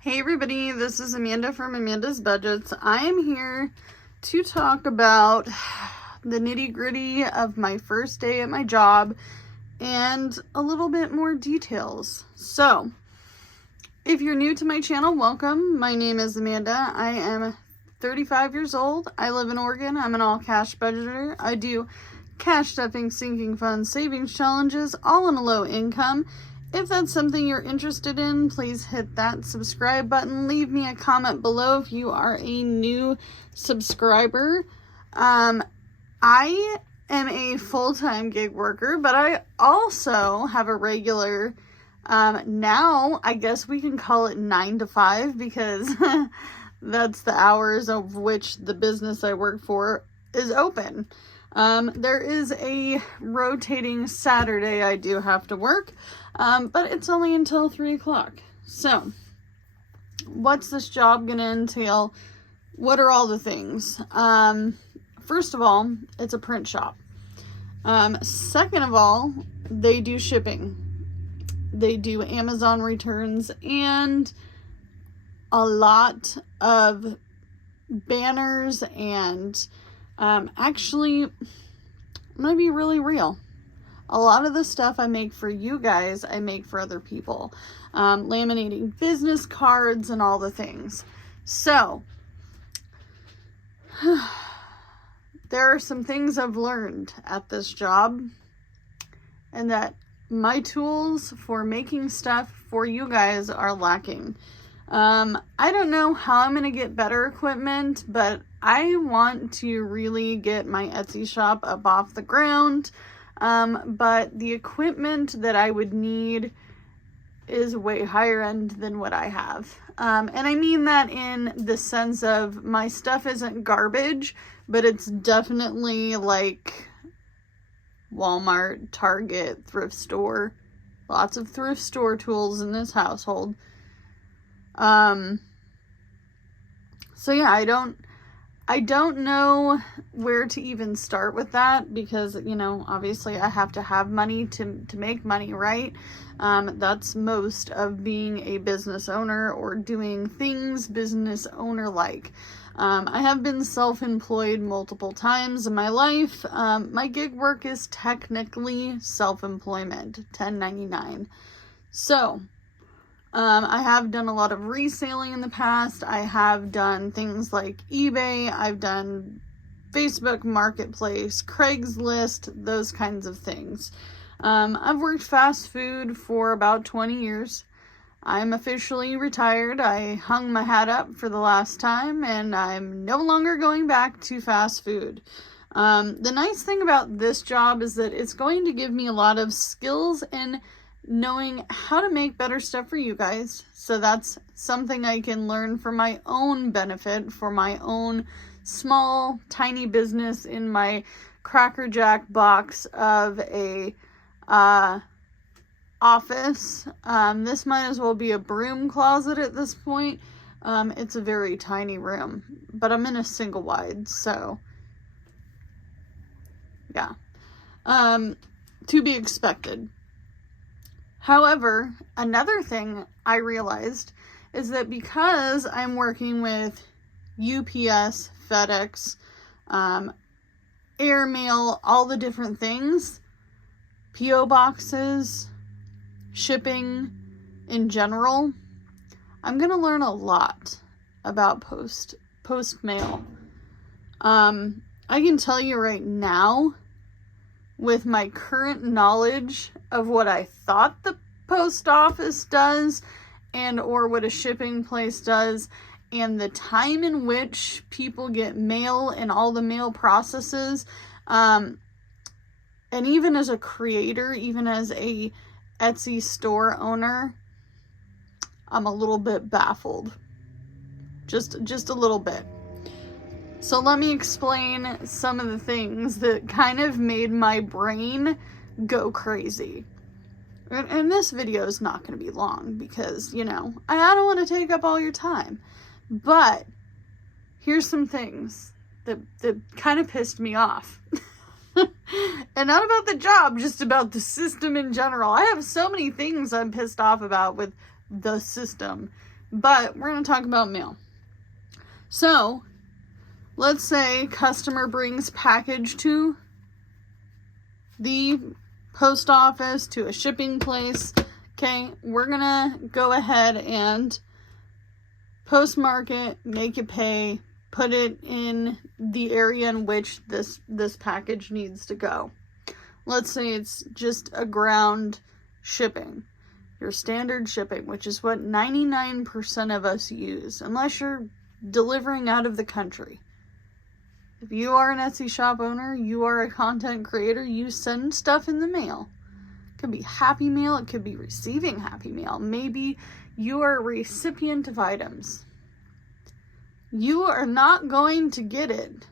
Hey everybody, this is Amanda from Amanda's Budgets. I am here to talk about the nitty-gritty of my first day at my job and a little bit more details. So, if you're new to my channel, welcome. My name is Amanda. I am 35 years old. I live in Oregon. I'm an all-cash budgeter. I do cash stuffing, sinking funds, savings challenges, all on a low income. If that's something you're interested in, please hit that subscribe button. Leave me a comment below if you are a new subscriber. I am a full-time gig worker, but I also have a regular, now I guess we can call it 9 to 5 because that's the hours of which the business I work for is open. There is a rotating Saturday I do have to work, but it's only until 3 o'clock. So, what's this job gonna entail? What are all the things? First of all, it's a print shop. Second of all, they do shipping. They do Amazon returns and a lot of banners and actually, I'm gonna be really real. A lot of the stuff I make for you guys, I make for other people. Laminating business cards and all the things. So, there are some things I've learned at this job, and that my tools for making stuff for you guys are lacking. I don't know how I'm gonna get better equipment, but I want to really get my Etsy shop up off the ground. But the equipment that I would need is way higher end than what I have. And I mean that in the sense of my stuff isn't garbage, but it's definitely like Walmart, Target, thrift store. Lots of thrift store tools in this household. So yeah, I don't know where to even start with that because, you know, obviously I have to have money to make money, right? That's most of being a business owner or doing things business owner like. I have been self-employed multiple times in my life. My gig work is technically self-employment, 1099. So, I have done a lot of reselling in the past. I have done things like eBay. I've done Facebook Marketplace, Craigslist, those kinds of things. I've worked fast food for about 20 years. I'm officially retired. I hung my hat up for the last time, and I'm no longer going back to fast food. The nice thing about this job is that it's going to give me a lot of skills and knowing how to make better stuff for you guys. So that's something I can learn for my own benefit, for my own small, tiny business in my Cracker Jack box of a office. This might as well be a broom closet at this point. It's a very tiny room, but I'm in a single wide, so yeah. To be expected. However, another thing I realized is that because I'm working with UPS, FedEx, airmail, all the different things, PO boxes, shipping in general, I'm going to learn a lot about post mail. I can tell you right now, with my current knowledge of what I thought the post office does and or what a shipping place does and the time in which people get mail and all the mail processes, and even as a creator, even as a Etsy store owner, I'm a little bit baffled. Just a little bit. So let me explain some of the things that kind of made my brain go crazy. And this video is not going to be long because, you know, I don't want to take up all your time. But here's some things that kind of pissed me off. And not about the job, just about the system in general. I have so many things I'm pissed off about with the system. but we're going to talk about mail. So let's say customer brings package to the post office, to a shipping place. Okay, we're going to go ahead and postmark it, make it pay, put it in the area in which this package needs to go. Let's say it's just a ground shipping, your standard shipping, which is what 99% of us use, unless you're delivering out of the country. If you are an Etsy shop owner, you are a content creator, you send stuff in the mail. It could be Happy Mail, it could be receiving Happy Mail. Maybe you are a recipient of items. You are not going to get it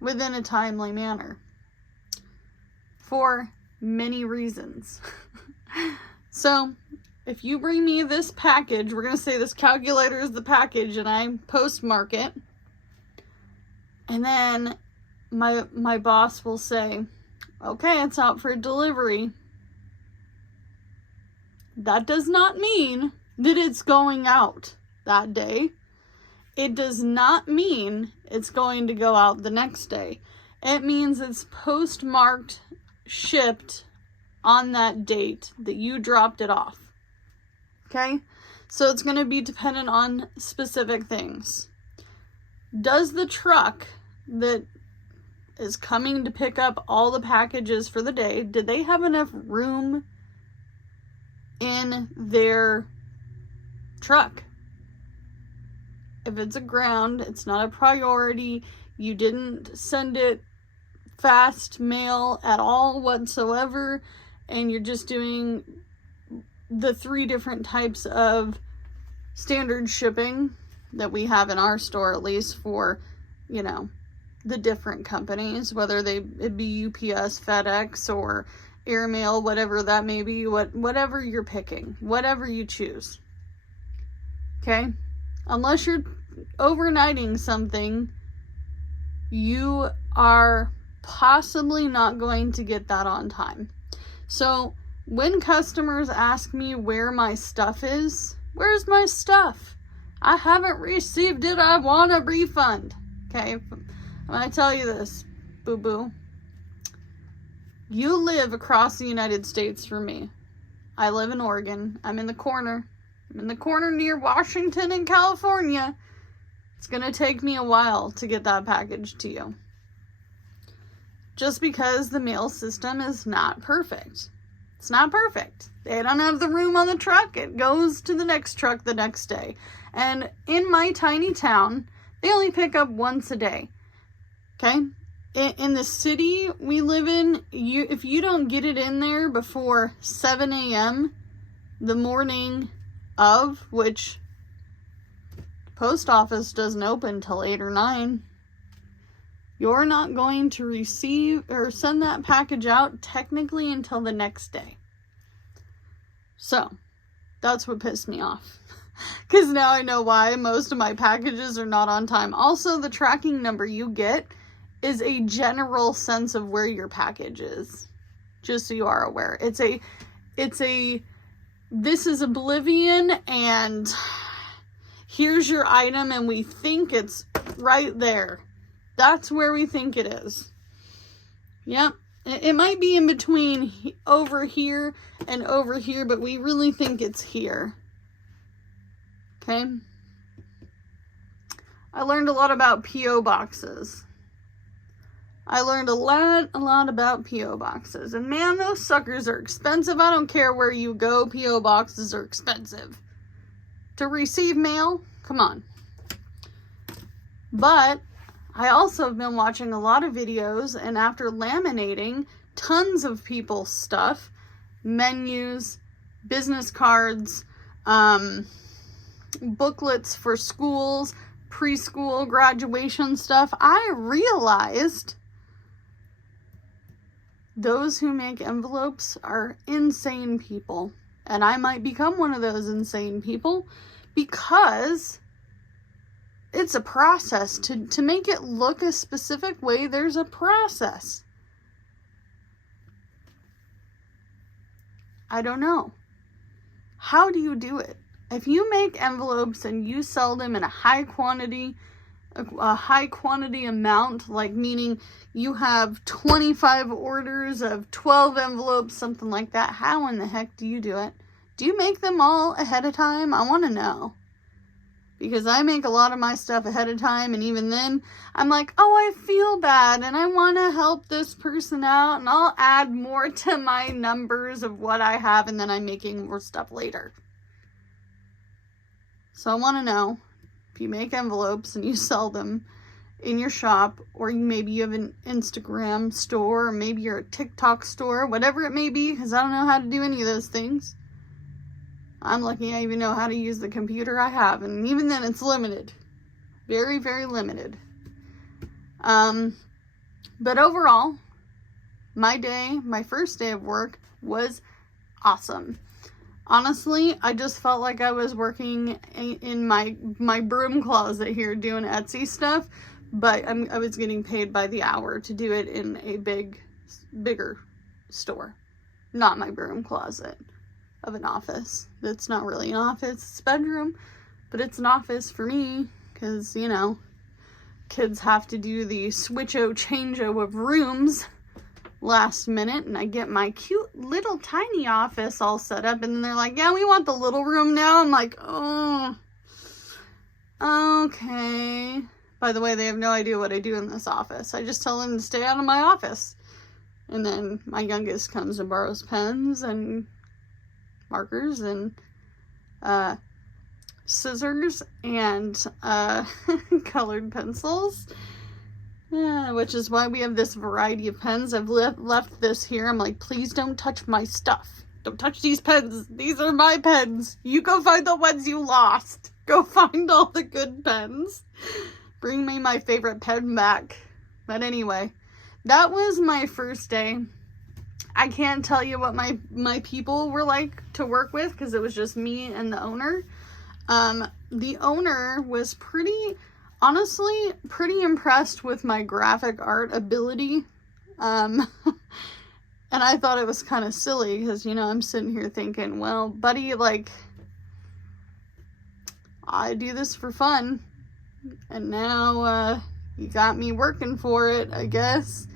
within a timely manner for many reasons. So if you bring me this package, we're going to say this calculator is the package, and I postmark it, and then my boss will say, okay, it's out for delivery. That does not mean that it's going out that day. It does not mean it's going to go out the next day. It means it's postmarked, shipped on that date that you dropped it off. Okay? So it's going to be dependent on specific things. Does the truck that is coming to pick up all the packages for the day, did they have enough room in their truck? If it's a ground, it's not a priority, you didn't send it fast mail at all whatsoever, and you're just doing the 3 different types of standard shipping that we have in our store, at least for, you know, the different companies, whether it be UPS, FedEx, or airmail, whatever that may be, whatever you're picking, whatever you choose. Okay? Unless you're overnighting something, you are possibly not going to get that on time. So when customers ask me where my stuff is, where's my stuff? I haven't received it. I want a refund. Okay? I'm going to tell you this, boo-boo. You live across the United States from me. I live in Oregon. I'm in the corner. I'm in the corner near Washington and California. It's going to take me a while to get that package to you. Just because the mail system is not perfect. It's not perfect. They don't have the room on the truck. It goes to the next truck the next day. And in my tiny town, they only pick up once a day. Okay? In the city we live in, if you don't get it in there before 7 a.m. the morning of, which post office doesn't open till 8 or 9, you're not going to receive or send that package out technically until the next day. So that's what pissed me off. Because now I know why most of my packages are not on time. Also, the tracking number you get is a general sense of where your package is. Just so you are aware. It's a this is Oblivion, and here's your item, and we think it's right there. That's where we think it is. Yep. It might be in between over here and over here, but we really think it's here. Okay? I learned a lot about P.O. boxes. I learned a lot about P.O. boxes. And man, those suckers are expensive. I don't care where you go. P.O. boxes are expensive. To receive mail? Come on. But I also have been watching a lot of videos, and after laminating tons of people's stuff, menus, business cards, booklets for schools, preschool, graduation stuff, I realized those who make envelopes are insane people. And I might become one of those insane people, because it's a process. To make it look a specific way, there's a process. I don't know. How do you do it? if you make envelopes and you sell them in a high quantity amount, like meaning you have 25 orders of 12 envelopes, something like that, how in the heck do you do it? Do you make them all ahead of time? I want to know. Because I make a lot of my stuff ahead of time, and even then, I'm like, oh, I feel bad, and I want to help this person out, and I'll add more to my numbers of what I have, and then I'm making more stuff later. So I want to know, if you make envelopes and you sell them in your shop, or maybe you have an Instagram store, or maybe you're a TikTok store, whatever it may be, because I don't know how to do any of those things. I'm lucky I even know how to use the computer I have, and even then it's limited. Very, very limited. But overall, my first day of work was awesome. Honestly, I just felt like I was working in my broom closet here doing Etsy stuff, but I was getting paid by the hour to do it in a bigger store. Not my broom closet of an office. It's not really an office, it's a bedroom, but it's an office for me, because, you know, kids have to do the change-o of rooms last minute, and I get my cute little tiny office all set up, and then they're like, yeah, we want the little room now. I'm like, oh, okay. By the way, they have no idea what I do in this office. I just tell them to stay out of my office. And then my youngest comes and borrows pens and markers and scissors and colored pencils, which is why we have this variety of pens. I've left this here. I'm like, please don't touch my stuff. Don't touch these pens. These are my pens. You go find the ones you lost. Go find all the good pens. Bring me my favorite pen back. But anyway, that was my first day. I can't tell you what my people were like to work with, because it was just me and the owner. The owner was honestly pretty impressed with my graphic art ability. And I thought it was kind of silly, because, you know, I'm sitting here thinking, well, buddy, like, I do this for fun, and now you got me working for it, I guess.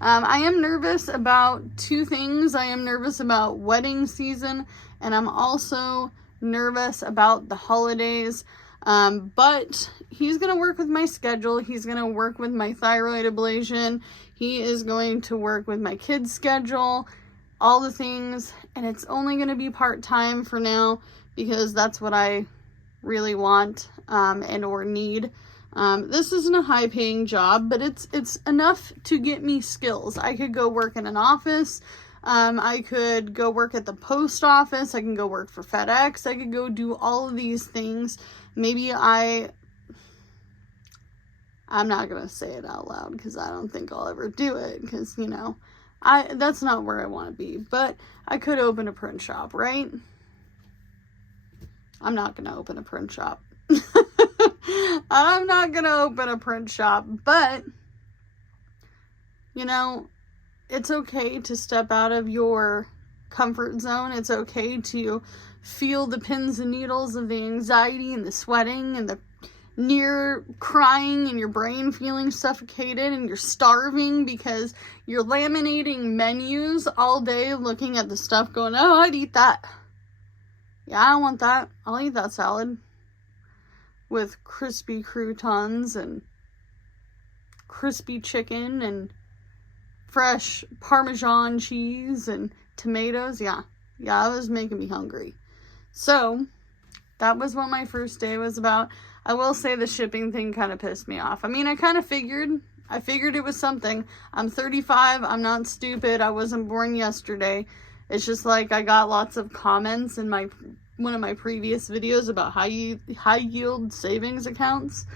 I am nervous about two things. I am nervous about wedding season, and I'm also nervous about the holidays. But he's going to work with my schedule. He's going to work with my thyroid ablation. He is going to work with my kids' schedule, all the things. And it's only going to be part-time for now, because that's what I really want and or need. This isn't a high-paying job, but it's enough to get me skills. I could go work in an office. I could go work at the post office. I can go work for FedEx. I could go do all of these things. Maybe I'm not going to say it out loud, because I don't think I'll ever do it, because, you know, that's not where I want to be. But I could open a print shop, right? I'm not going to open a print shop. I'm not going to open a print shop, but, you know, it's okay to step out of your comfort zone. It's okay to feel the pins and needles of the anxiety and the sweating and the near crying and your brain feeling suffocated and you're starving because you're laminating menus all day looking at the stuff going, oh, I'd eat that. Yeah, I don't want that. I'll eat that salad with crispy croutons and crispy chicken and fresh Parmesan cheese and tomatoes. Yeah, it was making me hungry. So that was what my first day was about. I will say the shipping thing kind of pissed me off. I mean, I figured it was something. I'm 35. I'm not stupid. I wasn't born yesterday. It's just like I got lots of comments in one of my previous videos about high yield savings accounts.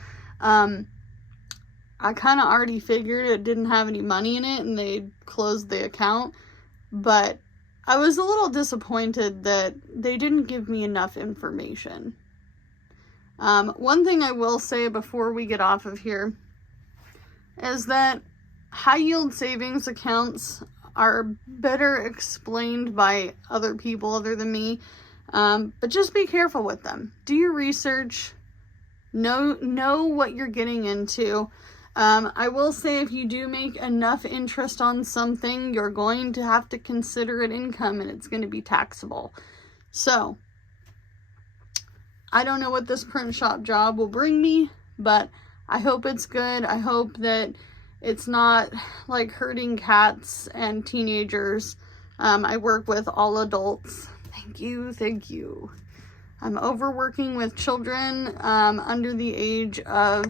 I kind of already figured it didn't have any money in it and they closed the account, but I was a little disappointed that they didn't give me enough information. One thing I will say before we get off of here is that high yield savings accounts are better explained by other people other than me. But just be careful with them. Do your research. Know what you're getting into. I will say, if you do make enough interest on something, you're going to have to consider it income, and it's going to be taxable. So, I don't know what this print shop job will bring me, but I hope it's good. I hope that it's not like herding cats and teenagers. I work with all adults. Thank you. I'm overworking with children under the age of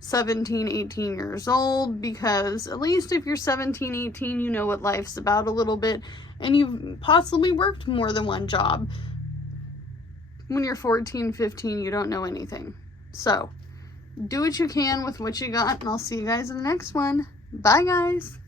17, 18 years old, because at least if you're 17, 18, you know what life's about a little bit, and you've possibly worked more than one job. When you're 14, 15, you don't know anything. So, do what you can with what you got, and I'll see you guys in the next one. Bye, guys.